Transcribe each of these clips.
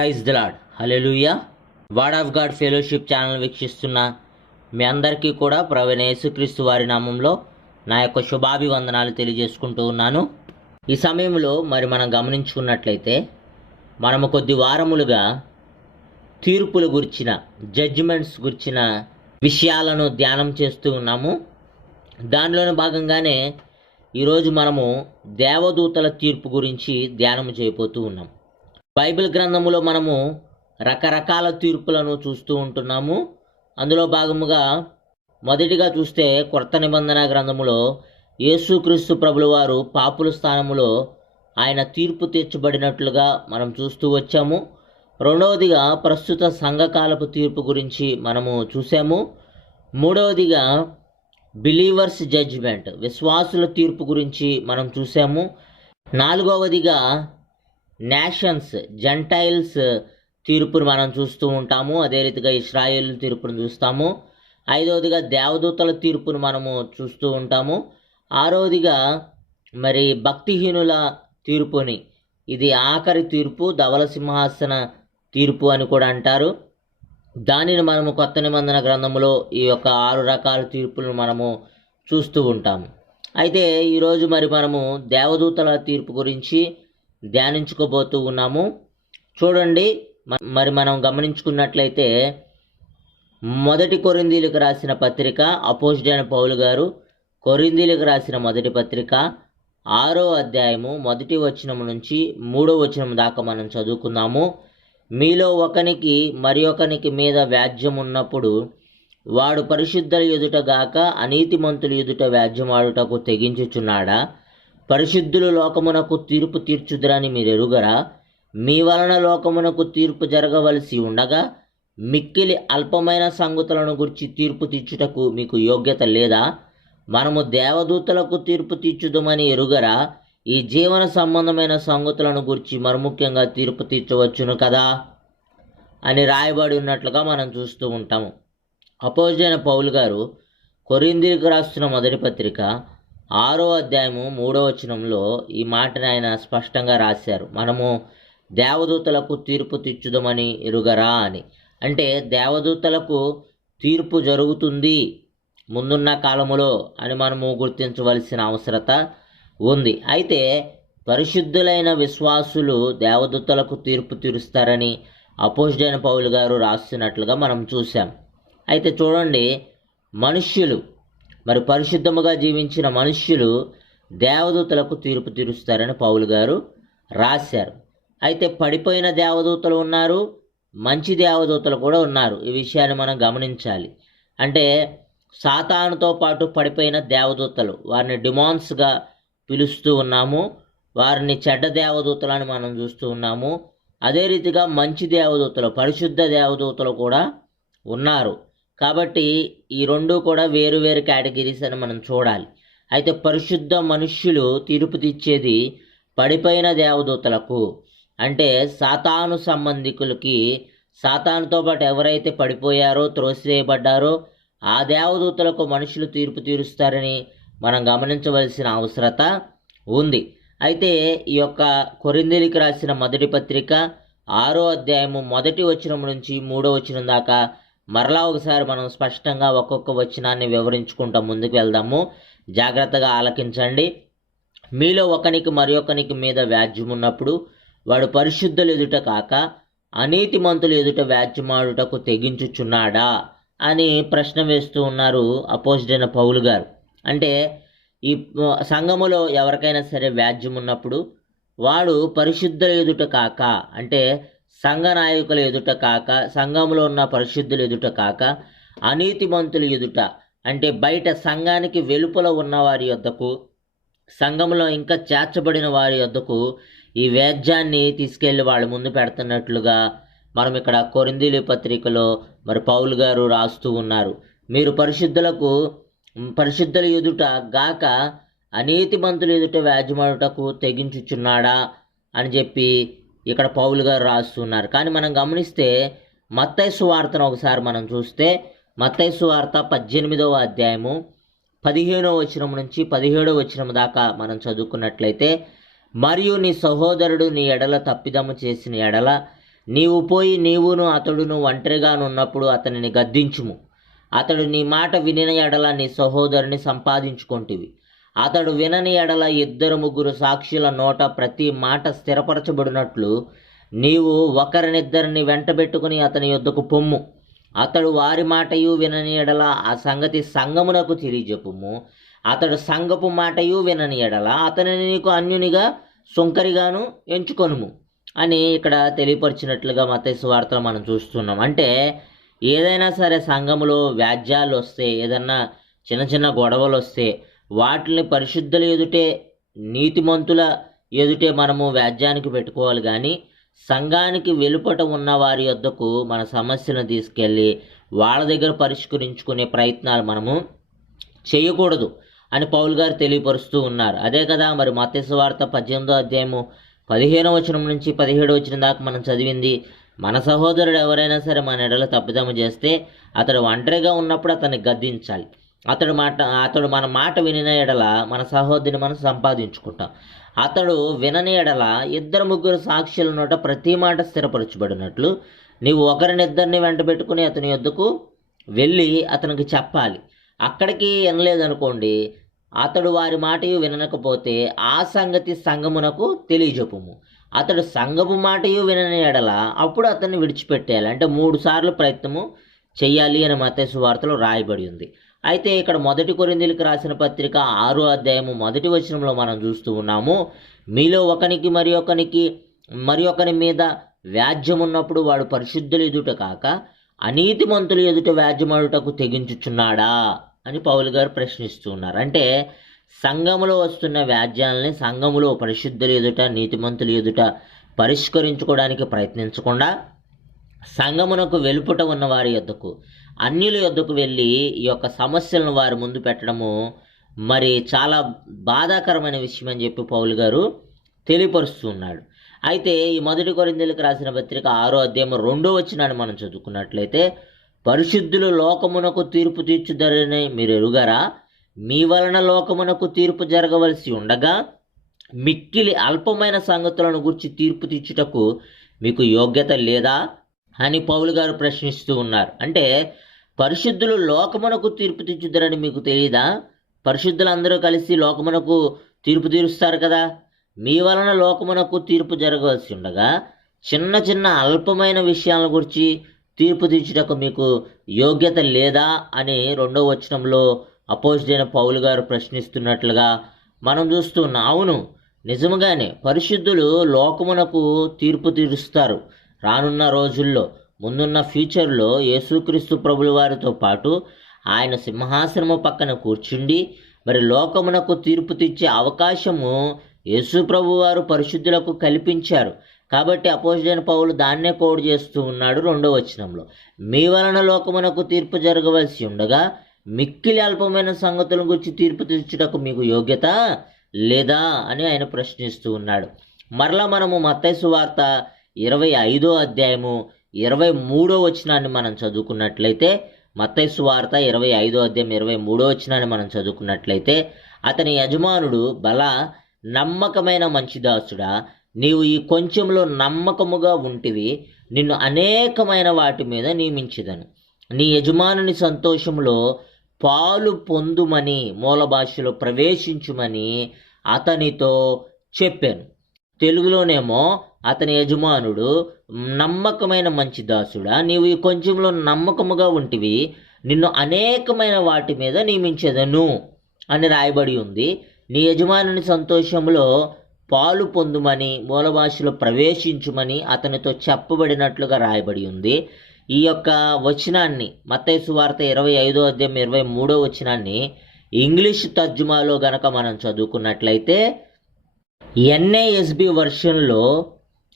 Praise the Lord hallelujah word of God fellowship channel వీక్షిస్తున్న మీ అందరికీ కూడా ప్రవీణ యేసుక్రీస్తు వారి నామంలో నా యొక్క శుభాభివందనాలు తెలియజేసుకుంటూ ఉన్నాను. ఈ సమయంలో మరి మనం గమనించుకున్నట్లయితే మనము కొద్ది వారములుగా తీర్పుల గురించిన జడ్జిమెంట్స్ గురించిన విషయాలను ధ్యానం చేస్తూ ఉన్నాము. దానిలోని భాగంగానే ఈరోజు మనము దేవదూతల తీర్పు గురించి ధ్యానం చేయబోతూ ఉన్నాం. బైబిల్ గ్రంథములో మనము రకరకాల తీర్పులను చూస్తూ ఉంటున్నాము. అందులో భాగముగా మొదటిగా చూస్తే కొత్త నిబంధన గ్రంథములో యేసుక్రీస్తు ప్రభుల వారు పాపుల స్థానములో ఆయన తీర్పు తీర్చబడినట్లుగా మనం చూస్తూ వచ్చాము. రెండవదిగా ప్రస్తుత సంఘకాలపు తీర్పు గురించి మనము చూసాము మూడవదిగా బిలీవర్స్ జడ్జిమెంట్ విశ్వాసుల తీర్పు గురించి మనం చూసాము నాలుగవదిగా నేషన్స్ జంటైల్స్ తీర్పును మనం చూస్తూ ఉంటాము. అదే రీతిగా ఇస్రాయేల్ తీర్పును చూస్తాము. ఐదవదిగా దేవదూతల తీర్పును మనము చూస్తూ ఉంటాము. ఆరవదిగా మరి భక్తిహీనుల తీర్పుని ఇది ఆఖరి తీర్పు ధవల సింహాసన తీర్పు అని కూడా అంటారు. దానిని మనము కొత్త నిబంధన గ్రంథంలో ఈ యొక్క ఆరు రకాల తీర్పులను మనము చూస్తూ ఉంటాము. అయితే ఈరోజు మరి మనము దేవదూతల తీర్పు గురించి ధ్యానించుకోబోతూ ఉన్నాము. చూడండి మరి మనం గమనించుకున్నట్లయితే మొదటి కొరిందీలకు రాసిన పత్రిక అపోజిడైన పౌలు గారు కొరిందీలకు రాసిన మొదటి పత్రిక ఆరో అధ్యాయము మొదటి వచనం నుంచి మూడో వచనం దాకా మనం చదువుకుందాము. మీలో ఒకనికి మరి ఒకనికి మీద వ్యాజ్యం ఉన్నప్పుడు వాడు పరిశుద్ధుల ఎదుట గాక అనీతిమంతుల ఎదుట వ్యాజ్యమాడుటకు తెగించుచున్నాడా? పరిశుద్ధులు లోకమునకు తీర్పు తీర్చుదురని మీరు ఎరుగరా మీ వలన లోకమునకు తీర్పు జరగవలసి ఉండగా మిక్కిలి అల్పమైన సంగతులను గురించి తీర్పు తీర్చుటకు మీకు యోగ్యత లేదా? మనము దేవదూతలకు తీర్పు తీర్చుదమని ఎరుగరా? ఈ జీవన సంబంధమైన సంగతులను గురించి మరుముఖ్యంగా తీర్పు తీర్చవచ్చును కదా? అని రాయబడి ఉన్నట్లుగా మనం చూస్తూ ఉంటాము. అపోజైన పౌలు గారు కొరిందీలకు రాస్తున్న మొదటి పత్రిక ఆరో అధ్యాయము మూడో వచనంలో ఈ మాటని ఆయన స్పష్టంగా రాశారు. మనము దేవదూతలకు తీర్పు తీర్చుదామని ఎరుగరా అని. అంటే దేవదూతలకు తీర్పు జరుగుతుంది ముందున్న కాలములో అని మనము గుర్తించవలసిన అవసరత ఉంది. అయితే పరిశుద్ధులైన విశ్వాసులు దేవదూతలకు తీర్పు తీరుస్తారని అపోజిడైన పౌలు గారు రాస్తున్నట్లుగా మనం చూసాం అయితే చూడండి మనుష్యులు మరి పరిశుద్ధముగా జీవించిన మనుష్యులు దేవదూతలకు తీర్పు తీరుస్తారని పౌలు గారు రాశారు. అయితే పడిపోయిన దేవదూతలు ఉన్నారు మంచి దేవదూతలు కూడా ఉన్నారు. ఈ విషయాన్ని మనం గమనించాలి. అంటే సాతానుతో పాటు పడిపోయిన దేవదూతలు వారిని డిమాన్స్గా పిలుస్తూ ఉన్నాము వారిని చెడ్డ దేవదూతలని మనం చూస్తూ ఉన్నాము. అదే రీతిగా మంచి దేవదూతలు పరిశుద్ధ దేవదూతలు కూడా ఉన్నారు. కాబట్టి ఈ రెండు కూడా వేరు వేరు కేటగిరీస్ అని మనం చూడాలి. అయితే పరిశుద్ధ మనుష్యులు తీర్పు తెచ్చేది పడిపోయిన దేవదూతలకు అంటే సాతాను సంబంధికులకి. సాతానుతో పాటు ఎవరైతే పడిపోయారో త్రోసివేయబడ్డారో ఆ దేవదూతలకు మనుషులు తీర్పు తీరుస్తారని మనం గమనించవలసిన అవసరత ఉంది. అయితే ఈ యొక్క కొరిందేలికి రాసిన మొదటి పత్రిక ఆరో అధ్యాయము మొదటి వచనం నుంచి మూడో వచనం దాకా మరలా ఒకసారి మనం స్పష్టంగా ఒక్కొక్క వచనాన్ని వివరించుకుంటూ ముందుకు వెళ్దాము. జాగ్రత్తగా ఆలకించండి. మీలో ఒకనికి మరి ఒకనికి మీద వ్యాజ్యం ఉన్నప్పుడు వాడు పరిశుద్ధులు ఎదుట కాక అనీతిమంతులు ఎదుట వ్యాజ్యమాడుటకు తెగించుచున్నాడా అని ప్రశ్న వేస్తూ ఉన్నారు అపోజిడైన పౌలు గారు. అంటే ఈ సంఘములో ఎవరికైనా సరే వ్యాజ్యం ఉన్నప్పుడు వాడు పరిశుద్ధుల ఎదుట కాక అంటే సంఘ నాయకుల ఎదుట కాక సంఘంలో ఉన్న పరిశుద్ధులు ఎదుట కాక అనీతిమంతులు ఎదుట అంటే బయట సంఘానికి వెలుపల ఉన్న వారి యొద్దకు సంఘంలో ఇంకా చేర్చబడిన వారి యొద్దకు ఈ వేద్యాన్ని తీసుకెళ్ళి వాళ్ళ ముందు పెడుతున్నట్లుగా మనం ఇక్కడ కొరిందీలు పత్రికలో మరి పౌలు గారు రాస్తూ ఉన్నారు. మీరు పరిశుద్ధులకు పరిశుద్ధుల ఎదుట గాక అనీతిమంతుల ఎదుట వ్యాజ్యమాడుటకు తెగించుచున్నాడా అని చెప్పి ఇక్కడ పౌలు గారు రాస్తున్నారు. కానీ మనం గమనిస్తే మత్తైసు వార్తను ఒకసారి మనం చూస్తే మత్తైసు వార్త పద్దెనిమిదవ అధ్యాయము పదిహేనవ వచనం నుంచి పదిహేడో వచనం దాకా మనం చదువుకున్నట్లయితే మరియు నీ సహోదరుడు నీ ఎడల తప్పిదము చేసిన ఎడల నీవు పోయి నీవును అతడును ఒంటరిగానున్నప్పుడు అతనిని గద్దించుము. అతడు నీ మాట వినిన ఎడల నీ సహోదరుని సంపాదించుకొంటివి. అతడు వినని ఎడల ఇద్దరు ముగ్గురు సాక్షుల నోట ప్రతి మాట స్థిరపరచబడినట్లు నీవు ఒకరినిద్దరిని వెంటబెట్టుకుని అతని యొద్దకు పొమ్ము. అతడు వారి మాటయు వినని ఎడల ఆ సంగతి సంగమునకు తెలియజెప్పుము. అతడు సంగపు మాటయు వినని ఎడల అతనిని నీకు అన్యునిగా సుంకరిగాను ఎంచుకొనుము అని ఇక్కడ తెలియపరిచినట్లుగా మతేసు వార్తలు మనం చూస్తున్నాం. అంటే ఏదైనా సరే సంఘములో వ్యాజ్యాలు వస్తే ఏదన్నా చిన్న చిన్న గొడవలు వస్తే వాటిని పరిశుద్ధుల ఎదుటే నీతిమంతుల ఎదుటే మనము వ్యాజ్యానికి పెట్టుకోవాలి కానీ సంఘానికి వెలుపట ఉన్న వారి యొద్దకు మన సమస్యను తీసుకెళ్ళి వాళ్ళ దగ్గర పరిష్కరించుకునే ప్రయత్నాలు మనము చేయకూడదు అని పౌల్ గారు తెలియపరుస్తూ ఉన్నారు. అదే కదా మరి మత్స్య వార్త పద్దెనిమిదో అధ్యాయము పదిహేనో వచనం నుంచి పదిహేడో వచనం దాకా మనం చదివింది మన సహోదరుడు ఎవరైనా సరే మన ఎడల తప్పిదము చేస్తే అతడు ఒంటరిగా ఉన్నప్పుడు అతన్ని గద్దించాలి. అతడు మాట అతడు మన మాట వినిన ఎడల మన సహోదరిని మనం సంపాదించుకుంటాం. అతడు వినని ఎడల ఇద్దరు ముగ్గురు సాక్షుల నోట ప్రతి మాట స్థిరపరచబడినట్లు నీవు ఒకరినిద్దరిని వెంట పెట్టుకుని అతని యొద్దకు వెళ్ళి అతనికి చెప్పాలి. అక్కడికి వినలేదనుకోండి అతడు వారి మాటయు వినకపోతే ఆ సంగతి సంగమునకు తెలియజెప్పుము. అతడు సంగపు మాటయు వినని ఎడల అప్పుడు అతన్ని విడిచిపెట్టేయాలి. అంటే మూడు సార్లు ప్రయత్నము చెయ్యాలి అని మతేసు వార్తలో రాయబడి ఉంది. అయితే ఇక్కడ మొదటి కొరిందులకు రాసిన పత్రిక ఆరో అధ్యాయము మొదటి వచనంలో మనం చూస్తూ ఉన్నాము. మీలో ఒకనికి మరి ఒకనికి మరి ఒకని మీద వ్యాజ్యం ఉన్నప్పుడు వాడు పరిశుద్ధులు ఎదుట కాక అనీతిమంతులు ఎదుట వ్యాజ్యమాడుటకు తెగించుచున్నాడా అని పౌలు గారు ప్రశ్నిస్తూ ఉన్నారు. అంటే సంఘములో వస్తున్న వ్యాజ్యాలని సంఘములో పరిశుద్ధులు ఎదుట నీతిమంతులు ఎదుట పరిష్కరించుకోవడానికి ప్రయత్నించకుండా సంఘమునకు వెలుపుట ఉన్న వారి యొద్దకు అన్యుల యొద్దకు వెళ్ళి ఈ యొక్క సమస్యలను వారి ముందు పెట్టడము మరి చాలా బాధాకరమైన విషయం అని చెప్పి పౌలు గారు తెలియపరుస్తున్నాడు అయితే ఈ మొదటి కొరిందులకు రాసిన పత్రిక ఆరో అధ్యాయం రెండో వచ్చినాన్ని మనం చదువుకున్నట్లయితే పరిశుద్ధులు లోకమునకు తీర్పు తీర్చుదరని మీరు ఎరుగరా? మీ వలన లోకమునకు తీర్పు జరగవలసి ఉండగా మిక్కిలి అల్పమైన సంగతులను గురించి తీర్పు తీర్చుటకు మీకు యోగ్యత లేదా అని పౌలు గారు ప్రశ్నిస్తూ ఉన్నారు. అంటే పరిశుద్ధులు లోకమునకు తీర్పు తీర్చుద్దరని మీకు తెలియదా పరిశుద్ధులందరూ కలిసి లోకమునకు తీర్పు తీరుస్తారు కదా? మీ వలన లోకమునకు తీర్పు జరగవలసి ఉండగా చిన్న చిన్న అల్పమైన విషయాల గురించి తీర్పు తీర్చుటకు మీకు యోగ్యత లేదా అని రెండో వచనంలో అపోజిడైన పౌలు గారు ప్రశ్నిస్తున్నట్లుగా మనం చూస్తున్నాం అవును నిజముగానే పరిశుద్ధులు లోకమునకు తీర్పు తీరుస్తారు. రానున్న రోజుల్లో ముందున్న ఫ్యూచర్లో యేసుక్రీస్తు ప్రభుల వారితో పాటు ఆయన సింహాసనము పక్కన కూర్చుండి మరి లోకమునకు తీర్పు తెచ్చే అవకాశము యేసు ప్రభు వారు పరిశుద్ధులకు కల్పించారు. కాబట్టి అపోజిడైన పౌలు దాన్నే కోడ్ చేస్తూ ఉన్నాడు రెండో వచనంలో. మీ వలన లోకమునకు తీర్పు జరగవలసి ఉండగా మిక్కిలి అల్పమైన సంగతుల గురించి తీర్పు తీర్చుటకు మీకు యోగ్యత లేదా అని ఆయన ప్రశ్నిస్తూ ఉన్నాడు. మరలా మనము మత్తైసు వార్త ఇరవై ఐదో అధ్యాయము ఇరవై మూడో వచనాన్ని మనం చదువుకున్నట్లయితే మత్తైసు వార్త ఇరవై ఐదో అధ్యాయం ఇరవై మూడో వచనాన్ని మనం చదువుకున్నట్లయితే అతని యజమానుడు బల నమ్మకమైన మంచిదాసుడా నీవు ఈ కొంచెంలో నమ్మకముగా ఉంటివి నిన్ను అనేకమైన వాటి మీద నియమించదను. నీ యజమానుని సంతోషంలో పాలు పొందుమని మూల భాషలో ప్రవేశించుమని అతనితో చెప్పాను. తెలుగులోనేమో అతని యజమానుడు నమ్మకమైన మంచి దాసుడా నీవు ఈ కొంచెంలో నమ్మకముగా ఉంటివి నిన్ను అనేకమైన వాటి మీద నియమించదను అని రాయబడి ఉంది. నీ యజమానుని సంతోషంలో పాలు పొందుమని మూల భాషలో ప్రవేశించుమని అతనితో చెప్పబడినట్లుగా రాయబడి ఉంది. ఈ యొక్క వచనాన్ని మత్తైసు వార్త ఇరవై ఐదో అధ్యాయం ఇరవై మూడో వచనాన్ని ఇంగ్లీష్ తర్జుమాలో గనక మనం చదువుకున్నట్లయితే ఎన్ఏఎస్బి వర్షన్లో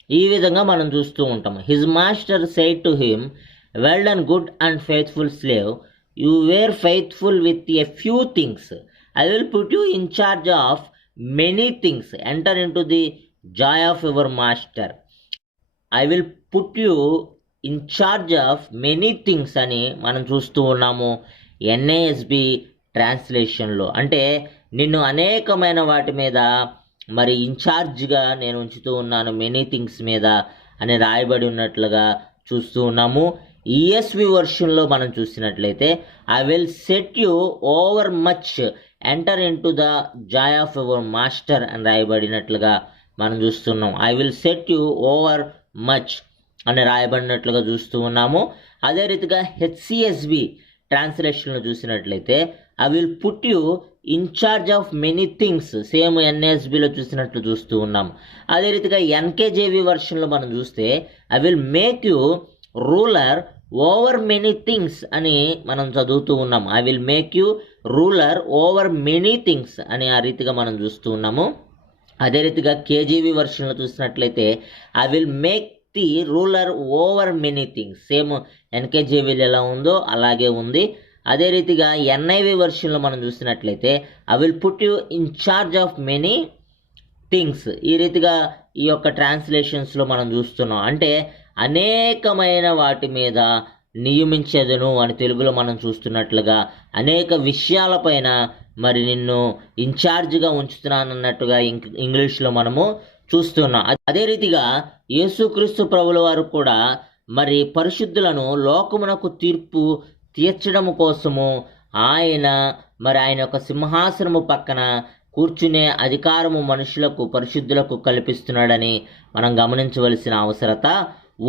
ఈ విధంగా మనం చూస్తూ ఉంటాం his master said to him well and good and faithful slave you were faithful with a few things I will put you in charge of many things enter into the joy of your master I will put you in charge of many things అని మనం చూస్తూ ఉన్నాము NASB ట్రాన్స్లేషన్లో. అంటే నిన్ను అనేకమైన వాటి మీద మరి ఇన్ఛార్జ్గా నేను ఉంచుతూ ఉన్నాను మెనీ థింగ్స్ మీద అని రాయబడి ఉన్నట్లుగా చూస్తూ ఉన్నాము. ఈఎస్వి వర్షన్లో మనం చూసినట్లయితే I will set you over much enter into the joy of your master అని రాయబడినట్లుగా మనం చూస్తున్నాం I will set you over much అని రాయబడినట్లుగా చూస్తూ ఉన్నాము. అదే రీతిగా హెచ్సిఎస్బి ట్రాన్స్లేషన్లో చూసినట్లయితే I will put you in charge of many things same ఎన్ఎస్బిలో చూసినట్లు చూస్తూ ఉన్నాం. అదే రీతిగా ఎన్కేజేవి వర్షన్లో మనం చూస్తే I will make you ruler over many things అని మనం చదువుతూ ఉన్నాం. I will make you ruler over many things అని ఆ రీతిగా మనం చూస్తూ ఉన్నాము. అదే రీతిగా కేజీవి వర్షన్లో చూసినట్లయితే I will make the ruler over many things same ఎన్కేజీవీలు ఎలా ఉందో అలాగే ఉంది. అదే రీతిగా ఎన్ఐవి వర్షన్లో మనం చూసినట్లయితే I will put you in charge of many things ఈ రీతిగా ఈ యొక్క ట్రాన్స్లేషన్స్లో మనం చూస్తున్నాం. అంటే అనేకమైన వాటి మీద నియమించేదను అని తెలుగులో మనం చూస్తున్నట్లుగా అనేక విషయాలపైన మరి నిన్ను ఇన్ఛార్జ్గా ఉంచుతున్నానన్నట్టుగా ఇంగ్లీష్లో మనము చూస్తున్నాం. అదే రీతిగా యేసుక్రీస్తు ప్రభుల వారు కూడా మరి పరిశుద్ధులను లోకమునకు తీర్పు తీర్చడం కోసము ఆయన మరి ఆయన యొక్క సింహాసనము పక్కన కూర్చునే అధికారము మనుషులకు పరిశుద్ధులకు కల్పిస్తున్నాడని మనం గమనించవలసిన అవసరత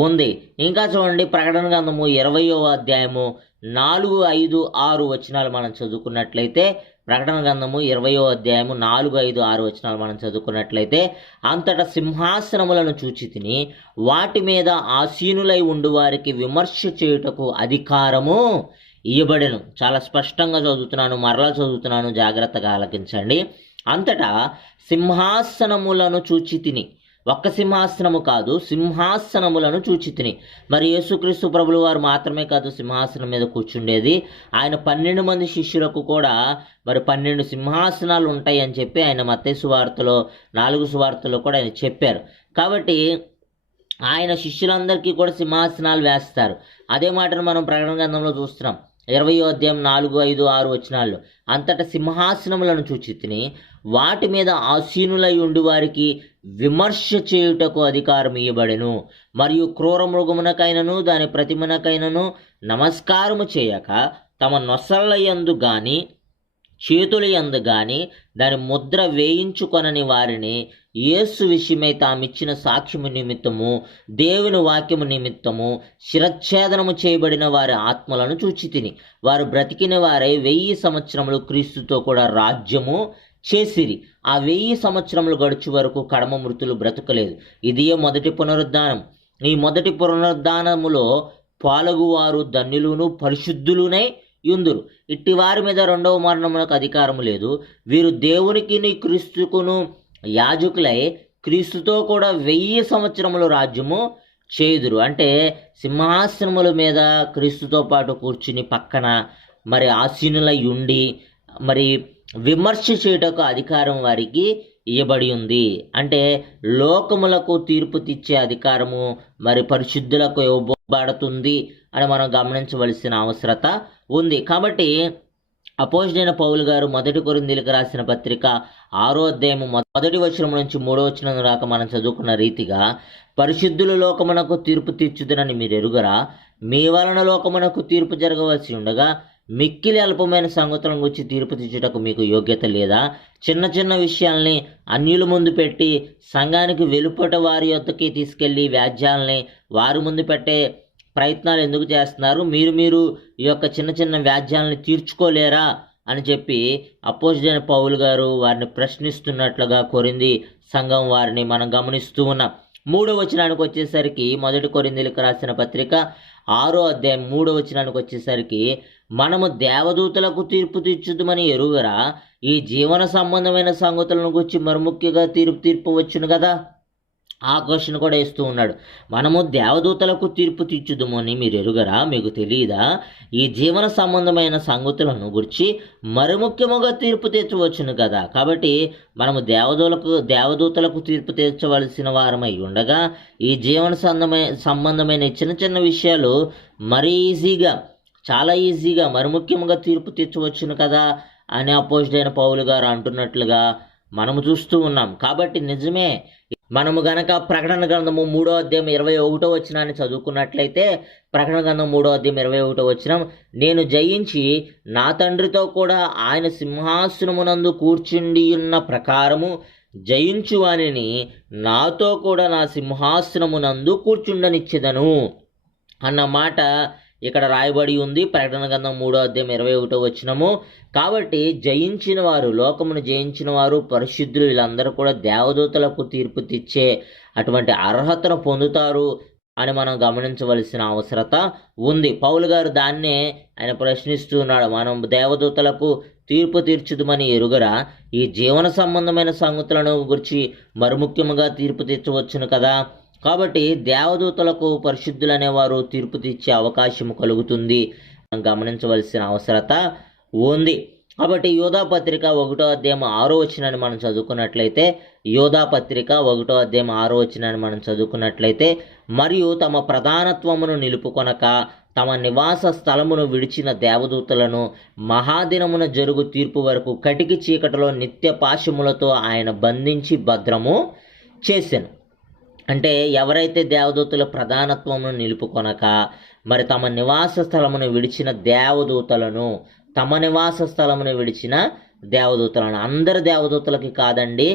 ఉంది. ఇంకా చూడండి ప్రకటన గ్రంథము ఇరవయో అధ్యాయము నాలుగు ఐదు ఆరు వచనాలు మనం చదువుకున్నట్లయితే ప్రకటన గ్రంథము ఇరవయో అధ్యాయము నాలుగు ఐదు ఆరు వచనాలు మనం చదువుకున్నట్లయితే అంతటా సింహాసనములను చూచి తిని వాటి మీద ఆసీనులై ఉండు వారికి విమర్శ చేయుటకు అధికారము ఇవ్వబడెను చాలా స్పష్టంగా చదువుతున్నాను మరలా చదువుతున్నాను జాగ్రత్తగా ఆలకించండి. అంతటా సింహాసనములను చూచి తిని ఒక్క సింహాసనము కాదు సింహాసనములను చూచితిని. మరి యేసుక్రీస్తు ప్రభులు వారు మాత్రమే కాదు సింహాసనం మీద కూర్చుండేది. ఆయన పన్నెండు మంది శిష్యులకు కూడా మరి పన్నెండు సింహాసనాలు ఉంటాయి అని చెప్పి ఆయన మత్తయి సువార్తలో నాలుగు సువార్తలో కూడా ఆయన చెప్పారు. కాబట్టి ఆయన శిష్యులందరికీ కూడా సింహాసనాలు వేస్తారు. అదే మాటను మనం ప్రకటన గ్రంథంలో చూస్తున్నాం. ఇరవయో అధ్యాయం నాలుగు ఐదు ఆరు వచనాల్లో. అంతటా సింహాసనములను చూచి తిని వాటి మీద ఆసీనులై ఉండి వారికి విమర్శ చేయుటకు అధికారం ఇవ్వబడెను మరియు క్రూర మృగమునకైనను దాని ప్రతిమనకైనను నమస్కారము చేయక తమ నొసళ్ళ గాని చేతుల యందు గాని దాని ముద్ర వేయించుకొనని వారిని యేసు విషయమై తామిచ్చిన సాక్ష్యము నిమిత్తము దేవుని వాక్యము నిమిత్తము శిరచ్ఛేదనము చేయబడిన వారి ఆత్మలను చూచి తిని వారు బ్రతికిన వారై వెయ్యి సంవత్సరములు క్రీస్తుతో కూడా రాజ్యము చేసిరి. ఆ వెయ్యి సంవత్సరములు గడుచు వరకు కడమ మృతులు బ్రతకలేదు. ఇదియే మొదటి పునరుద్ధానం? ఈ మొదటి పునరుద్ధానములో పాలగువారు ధన్యులును పరిశుద్ధులునై యుందురు. ఇట్టి వారి మీద రెండవ మరణమునకు అధికారము లేదు. వీరు దేవునికి క్రీస్తుకును యాజకులై క్రీస్తుతో కూడా వెయ్యి సంవత్సరములు రాజ్యము చేయుదురు. అంటే సింహాసనముల మీద క్రీస్తుతో పాటు కూర్చుని పక్కన మరి ఆసీనులై ఉండి మరి విమర్శ చేయటకు అధికారం వారికి ఇవ్వబడి ఉంది. అంటే లోకములకు తీర్పు తెచ్చే అధికారము మరి పరిశుద్ధులకు ఇవ్వబడుతుంది. అని మనం గమనించవలసిన అవసరత ఉంది. కాబట్టి అపోజిడైన పౌలు గారు మొదటి కొరిందీలకు రాసిన పత్రిక ఆరో అధ్యాయము మొదటి వచనం నుంచి మూడో వచనం రాక మనం చదువుకున్న రీతిగా పరిశుద్ధుల లోకమునకు తీర్పు తీర్చుదనని మీరు ఎరుగరా? మీ వలన లోకమునకు తీర్పు జరగవలసి ఉండగా మిక్కిలి అల్పమైన సంగతులను గురించి తీర్పు తీర్చుటకు మీకు యోగ్యత లేదా? చిన్న చిన్న విషయాల్ని అన్యుల ముందు పెట్టి సంఘానికి వెలుపట వారి యొద్దకి తీసుకెళ్ళి వ్యాజ్యాలని వారి ముందు పెట్టే ప్రయత్నాలు ఎందుకు చేస్తున్నారు? మీరు మీరు ఈ యొక్క చిన్న చిన్న వ్యాజ్యాలను తీర్చుకోలేరా? అని చెప్పి అపోజిట్ పౌలు గారు వారిని ప్రశ్నిస్తున్నట్లుగా కొరింది సంఘం వారిని మనం గమనిస్తూ ఉన్నాం. మూడో వచనానికి వచ్చేసరికి మొదటి కొరిందులకు రాసిన పత్రిక ఆరో అధ్యాయం మూడో వచనానికి వచ్చేసరికి మనము దేవదూతలకు తీర్పు తీర్చుదమని ఎరుగరా? ఈ జీవన సంబంధమైన సంగతులను గురించి మరుముఖ్యంగా తీర్పు తీర్పు వచ్చును కదా? ఆ క్వశ్చన్ కూడా ఇస్తూ ఉన్నాడు. మనము దేవదూతలకు తీర్పు తీర్చుదుము అని మీరు ఎరుగరా? మీకు తెలియదా? ఈ జీవన సంబంధమైన సంగతులను గురించి మరి ముఖ్యముగా తీర్పు తీర్చవచ్చును కదా. కాబట్టి మనము దేవదూలకు దేవదూతలకు తీర్పు తీర్చవలసిన వారమై ఉండగా ఈ జీవన సంబంధమైన సంబంధమైన చిన్న చిన్న విషయాలు మరీ ఈజీగా చాలా ఈజీగా మరి ముఖ్యముగా తీర్పు తీర్చవచ్చును కదా అని అపోజిట్ అయిన పౌలు గారు అంటున్నట్లుగా మనము చూస్తూ ఉన్నాం. కాబట్టి నిజమే మనము గనక ప్రకటన గ్రంథము మూడో అధ్యాయం ఇరవై ఒకటో వచ్చినాన్ని చదువుకున్నట్లయితే ప్రకటన గ్రంథం మూడో అధ్యాయం ఇరవై ఒకటో వచ్చినం నేను జయించి నా తండ్రితో కూడా ఆయన సింహాసనమునందు కూర్చుండి ఉన్న ప్రకారము జయించు వానిని నాతో కూడా నా సింహాసనమునందు కూర్చుండనిచ్చేదను అన్న మాట ఇక్కడ రాయబడి ఉంది. ప్రకటన గ్రంథం మూడో అధ్యాయం ఇరవై ఒకటో వచ్చినము కాబట్టి జయించిన వారు లోకమును జయించిన వారు పరిశుద్ధులు వీళ్ళందరూ కూడా దేవదూతలకు తీర్పు తెచ్చే అటువంటి అర్హతను పొందుతారు అని మనం గమనించవలసిన అవసరత ఉంది. పౌలు గారు దాన్నే ఆయన ప్రశ్నిస్తున్నాడు. మనం దేవదూతలకు తీర్పు తీర్చుదమని ఎరుగరా? ఈ జీవన సంబంధమైన సంగతులను గురించి మరి ముఖ్యముగా తీర్పు తీర్చవచ్చును కదా? కాబట్టి దేవదూతలకు పరిశుద్ధులనే వారు తీర్పు తెచ్చే అవకాశం కలుగుతుంది. గమనించవలసిన అవసరత ఉంది. కాబట్టి యోధా పత్రిక ఒకటో అధ్యాయం ఆరో వచ్చినని మనం చదువుకున్నట్లయితే యోధా పత్రిక ఒకటో అధ్యాయం ఆరో వచ్చినని మనం చదువుకున్నట్లయితే మరియు తమ ప్రధానత్వమును నిలుపుకొనక తమ నివాస స్థలమును విడిచిన దేవదూతలను మహాదినమున జరుగు తీర్పు వరకు కటికి చీకటిలో నిత్య పాశములతో ఆయన బంధించి భద్రము చేశాను అంటే ఎవరైతే దేవదూతల ప్రధానత్వమును నిలుపుకొనక మరి తమ నివాస స్థలమును విడిచిన దేవదూతలను తమ నివాస స్థలమును విడిచిన దేవదూతలను అందరి దేవదూతలకి కాదండి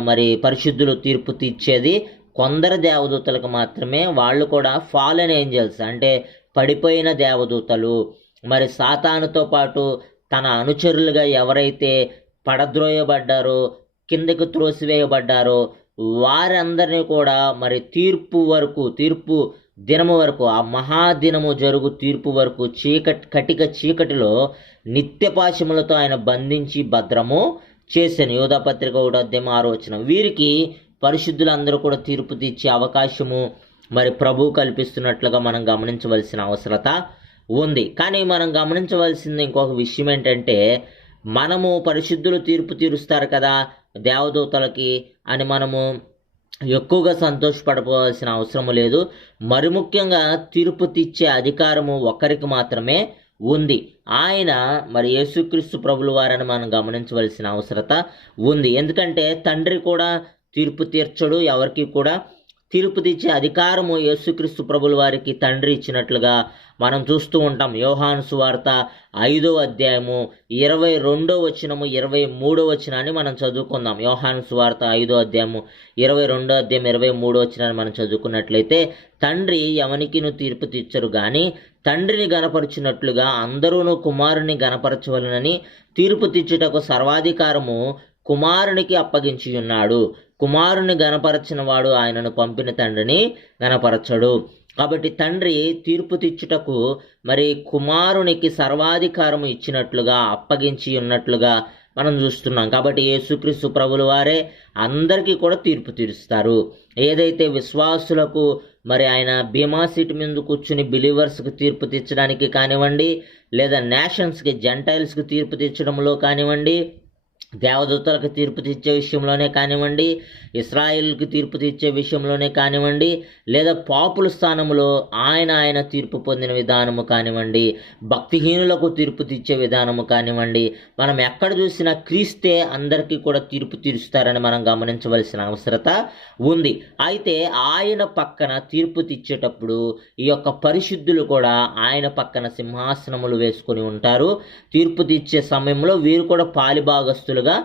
మరి పరిశుద్ధులు తీర్పు తీర్చేది కొందరు దేవదూతలకు మాత్రమే. వాళ్ళు కూడా ఫాలెన్ ఏంజల్స్ అంటే పడిపోయిన దేవదూతలు. మరి సాతానుతో పాటు తన అనుచరులుగా ఎవరైతే పడద్రోయబడ్డారో కిందకు త్రోసివేయబడ్డారో వారందరినీ కూడా మరి తీర్పు వరకు తీర్పు దినము వరకు ఆ మహాదినము జరుగు తీర్పు వరకు చీకటి కటిక చీకటిలో నిత్యపాశములతో ఆయన బంధించి భద్రము చేశాను. యోధాపత్రిక ఒకటి అధ్యాయం ఆరోచన వీరికి పరిశుద్ధులందరూ కూడా తీర్పు తీర్చే అవకాశము మరి ప్రభు కల్పిస్తున్నట్లుగా మనం గమనించవలసిన అవసరత ఉంది. కానీ మనం గమనించవలసింది ఇంకొక విషయం ఏంటంటే మనము పరిశుద్ధులు తీర్పు తీరుస్తారు కదా దేవదూతలకి అని మనము ఎక్కువగా సంతోషపడవలసిన అవసరం లేదు. మరి ముఖ్యంగా తీర్పు తీర్చే అధికారము ఒక్కరికి మాత్రమే ఉంది. ఆయన మరి యేసుక్రీస్తు ప్రభులు వారని మనం గమనించవలసిన అవసరత ఉంది. ఎందుకంటే తండ్రి కూడా తీర్పు తీర్చడు ఎవరికి కూడా తీర్పు తెచ్చే అధికారము యేసుక్రీస్తు ప్రభుల వారికి తండ్రి ఇచ్చినట్లుగా మనం చూస్తూ ఉంటాం. యోహాను సువార్త ఐదో అధ్యాయము ఇరవై రెండో వచనము ఇరవై మూడో వచనాన్ని మనం చదువుకుందాం. యోహాను సువార్త ఐదో అధ్యాయము ఇరవై రెండో అధ్యాయం ఇరవై మూడో వచనాన్ని మనం చదువుకున్నట్లయితే తండ్రి ఎవనికిను తీర్పు తీర్చరు కానీ తండ్రిని గనపరిచినట్లుగా అందరూను కుమారుని గనపరచవలనని తీర్పు తీర్చుటకు సర్వాధికారము కుమారునికి అప్పగించి ఉన్నాడు. కుమారుని గనపరచిన వాడు ఆయనను పంపిన తండ్రిని గనపరచడు కాబట్టి తండ్రి తీర్పు తెచ్చుటకు మరి కుమారునికి సర్వాధికారం ఇచ్చినట్లుగా అప్పగించి ఉన్నట్లుగా మనం చూస్తున్నాం. కాబట్టి యేసుక్రీస్తు ప్రభుల వారే అందరికీ కూడా తీర్పు తీరుస్తారు. ఏదైతే విశ్వాసులకు మరి ఆయన బీమా సీట్ మీద కూర్చుని బిలీవర్స్కి తీర్పు తీర్చడానికి కానివ్వండి లేదా నేషన్స్కి జెంటైల్స్కి తీర్పు తెచ్చడంలో కానివ్వండి దేవదూతలకు తీర్పు తీర్చే విషయంలోనే కానివ్వండి ఇస్రాయిల్కి తీర్పు తీర్చే విషయంలోనే కానివ్వండి లేదా పాపుల స్థానంలో ఆయన ఆయన తీర్పు పొందిన విధానము కానివ్వండి భక్తిహీనులకు తీర్పు తీర్చే విధానము కానివ్వండి మనం ఎక్కడ చూసినా క్రీస్తే అందరికీ కూడా తీర్పు తీరుస్తారని మనం గమనించవలసిన అవసరత ఉంది. అయితే ఆయన పక్కన తీర్పు తీర్చేటప్పుడు ఈ యొక్క పరిశుద్ధులు కూడా ఆయన పక్కన సింహాసనములు వేసుకొని ఉంటారు. తీర్పు తీర్చే సమయంలో వీరు కూడా పాలిభాగస్తు పాలిభాగస్తులుగా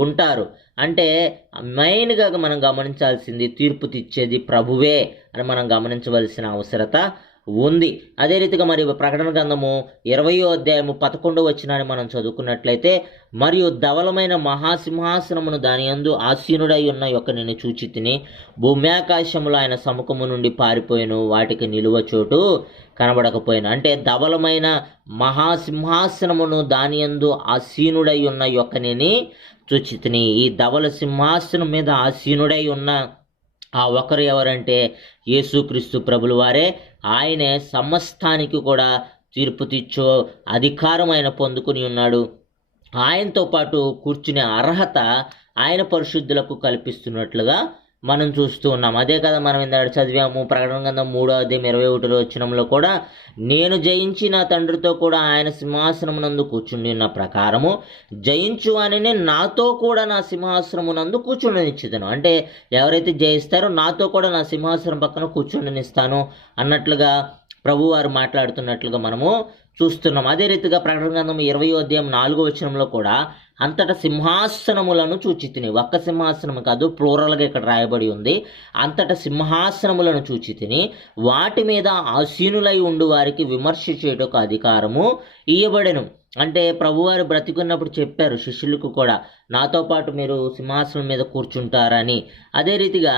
ఉంటారు. అంటే మెయిన్గా మనం గమనించాల్సింది తీర్పు తెచ్చేది ప్రభువే అని మనం గమనించవలసిన అవసరత ఉంది. అదే రీతిగా మరి ప్రకటన గ్రంథము ఇరవయో అధ్యాయము పదకొండో వచ్చినాన్ని మనం చదువుకున్నట్లయితే మరియు ధవలమైన మహాసింహాసనమును దాని యందు ఆసీనుడై ఉన్న యొక్క నేను చూచి తిని భూమ్యాకాశములు ఆయన సముఖము నుండి పారిపోయిను వాటికి నిలువ చోటు కనబడకపోయిన. అంటే ధవలమైన మహాసింహాసనమును దాని యందు ఆసీనుడై ఉన్న యొక్క నేను చూచితిని. ఈ ధవల సింహాసనం మీద ఆసీనుడై ఉన్న ఆ ఒకరు ఎవరంటే యేసుక్రీస్తు ప్రభులు వారే. ఆయనే సమస్తానికి కూడా తీర్పు తీర్చో అధికారం ఆయన పొందుకుని ఉన్నాడు. ఆయనతో పాటు కూర్చునే అర్హత ఆయన పరిశుద్ధులకు కల్పిస్తున్నట్లుగా మనం చూస్తూ ఉన్నాం. అదే కదా మనం ఇందాక చదివాము ప్రకటన గ్రంథం మూడో అధ్యాయం ఇరవై ఒకటిలో వచ్చినంలో కూడా నేను జయించి నా తండ్రితో కూడా ఆయన సింహాసనమునందు కూర్చుని ఉన్న ప్రకారము జయించు అని నాతో కూడా నా సింహాసనమునందు కూర్చుండనిచ్చేదను. అంటే ఎవరైతే జయిస్తారో నాతో కూడా నా సింహాసనం పక్కన కూర్చుండనిస్తాను అన్నట్లుగా ప్రభువారు మాట్లాడుతున్నట్లుగా మనము చూస్తున్నాం. అదే రీతిగా ప్రకటన గ్రంథం ఇరవై అధ్యాయం నాలుగో వచనంలో కూడా అంతటా సింహాసనములను చూచితిని. ఒక్క సింహాసనం కాదు ప్లూరల్గా ఇక్కడ రాయబడి ఉంది. అంతటా సింహాసనములను చూచితిని. వాటి మీద ఆసీనులై ఉండు వారికి విమర్శ చేయటకు అధికారము ఇయ్యబడెను. అంటే ప్రభువారు బ్రతికున్నప్పుడు చెప్పారు శిష్యులకు కూడా నాతో పాటు మీరు సింహాసనం మీద కూర్చుంటారని. అదే రీతిగా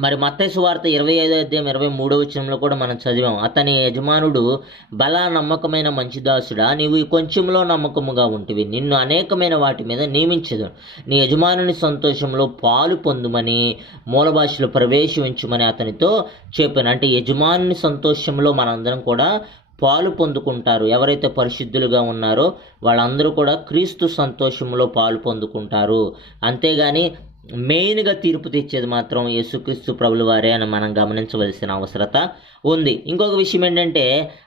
మరి మత్తయి సువార్త ఇరవై ఐదో అధ్యాయం ఇరవై మూడో వచనంలో కూడా మనం చదివాం. అతని యజమానుడు బలా నమ్మకమైన మంచి దాసుడా నీవు కొంచెంలో నమ్మకముగా ఉంటివి. నిన్ను అనేకమైన వాటి మీద నియమించదు నీ యజమానుని సంతోషంలో పాలు పొందుమని మూల భాషలో ప్రవేశించమని అతనితో చెప్పాను. అంటే యజమానుని సంతోషంలో మనందరం కూడా పాలు పొందుకుంటారు. ఎవరైతే పరిశుద్ధులుగా ఉన్నారో వాళ్ళందరూ కూడా క్రీస్తు సంతోషంలో పాలు పొందుకుంటారు. అంతేగాని మెయిన్గా తీర్పు తెచ్చేది మాత్రం యేసుక్రీస్తు ప్రభుల వారే అని మనం గమనించవలసిన అవసరత ఉంది. ఇంకొక విషయం ఏంటంటే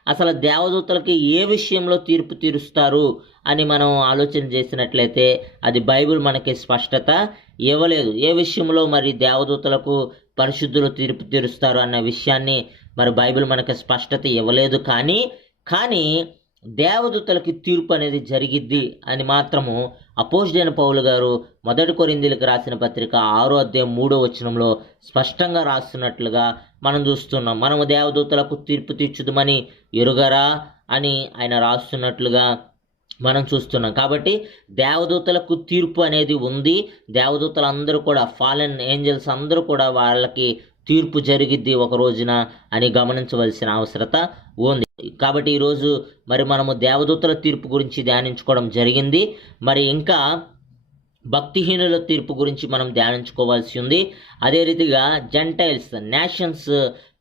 అసలు దేవదూతలకి ఏ విషయంలో తీర్పు తీరుస్తారు అని మనం ఆలోచన చేసినట్లయితే అది బైబిల్ మనకి స్పష్టత ఇవ్వలేదు. ఏ విషయంలో మరి దేవదూతలకు పరిశుద్ధులు తీర్పు తీరుస్తారు అన్న విషయాన్ని మరి బైబిల్ మనకి స్పష్టత ఇవ్వలేదు కానీ కానీ దేవదూతలకి తీర్పు అనేది జరిగిద్ది అని మాత్రము అపోజిడైన పౌలు గారు మొదటి కొరిందీలకు రాసిన పత్రిక ఆరో అధ్యాయం మూడో వచనంలో స్పష్టంగా రాస్తున్నట్లుగా మనం చూస్తున్నాం. మనము దేవదూతలకు తీర్పు తీర్చుదమని ఎరుగరా అని ఆయన రాస్తున్నట్లుగా మనం చూస్తున్నాం. కాబట్టి దేవదూతలకు తీర్పు అనేది ఉంది. దేవదూతలు అందరూ కూడా ఫాలెన్ ఏంజల్స్ అందరూ కూడా వాళ్ళకి తీర్పు జరిగిద్ది ఒక రోజున అని గమనించవలసిన అవసరత ఉంది. కాబట్టి ఈరోజు మరి మనము దేవదూతల తీర్పు గురించి ధ్యానించుకోవడం జరిగింది. మరి ఇంకా భక్తిహీనుల తీర్పు గురించి మనం ధ్యానించుకోవాల్సి ఉంది. అదే రీతిగా జెంటైల్స్ నేషన్స్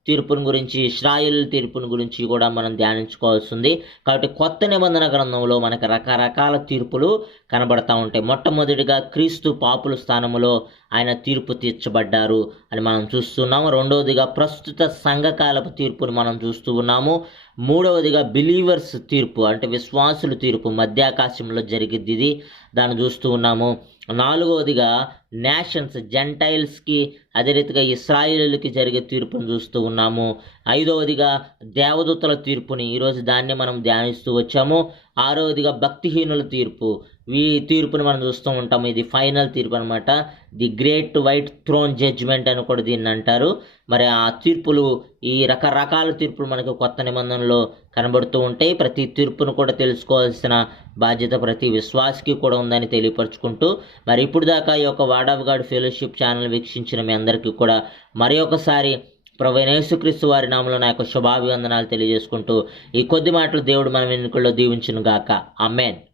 తీర్పుని గురించి ఇస్రాయిల్ తీర్పుని గురించి కూడా మనం ధ్యానించుకోవాల్సింది. కాబట్టి కొత్త నిబంధన గ్రంథంలో మనకు రకరకాల తీర్పులు కనబడతా ఉంటాయి. మొట్టమొదటిగా క్రీస్తు పాపుల స్థానంలో ఆయన తీర్పు తీర్చబడ్డారు అని మనం చూస్తున్నాము. రెండవదిగా ప్రస్తుత సంఘకాలపు తీర్పుని మనం చూస్తూ ఉన్నాము. మూడవదిగా బిలీవర్స్ తీర్పు అంటే విశ్వాసుల తీర్పు మధ్యాకాశంలో జరిగింది ఇది. దాన్ని చూస్తూ ఉన్నాము. నాలుగవదిగా నేషన్స్ జెంటైల్స్కి అదే రీతిగా ఇస్రాయిలకి జరిగే తీర్పును చూస్తూ ఉన్నాము. ఐదవదిగా దేవదూతల తీర్పుని ఈరోజు దాన్ని మనం ధ్యానిస్తూ వచ్చాము. ఆరవదిగా భక్తిహీనుల తీర్పు ఈ తీర్పుని మనం చూస్తూ ఉంటాము ఇది ఫైనల్ తీర్పు అనమాట the great white throne judgment అని కూడా దీన్ని అంటారు. మరి ఆ తీర్పులు ఈ రకరకాల తీర్పులు మనకు కొత్త నిబంధనలో కనబడుతూ ఉంటాయి. ప్రతి తీర్పును కూడా తెలుసుకోవాల్సిన బాధ్యత ప్రతి విశ్వాసకి కూడా ఉందని తెలియపరుచుకుంటూ మరి ఇప్పుడు దాకా ఈ యొక్క word of God fellowship channel వీక్షించిన మీ అందరికీ కూడా మరి ఒకసారి ప్రభు యేసుక్రీస్తు వారి నామంలో నా యొక్క శుభాభివందనాలు తెలియజేసుకుంటూ ఈ కొద్ది మాటలు దేవుడు మన వెనుకల్లో దీవించును గాక అమ్మేన్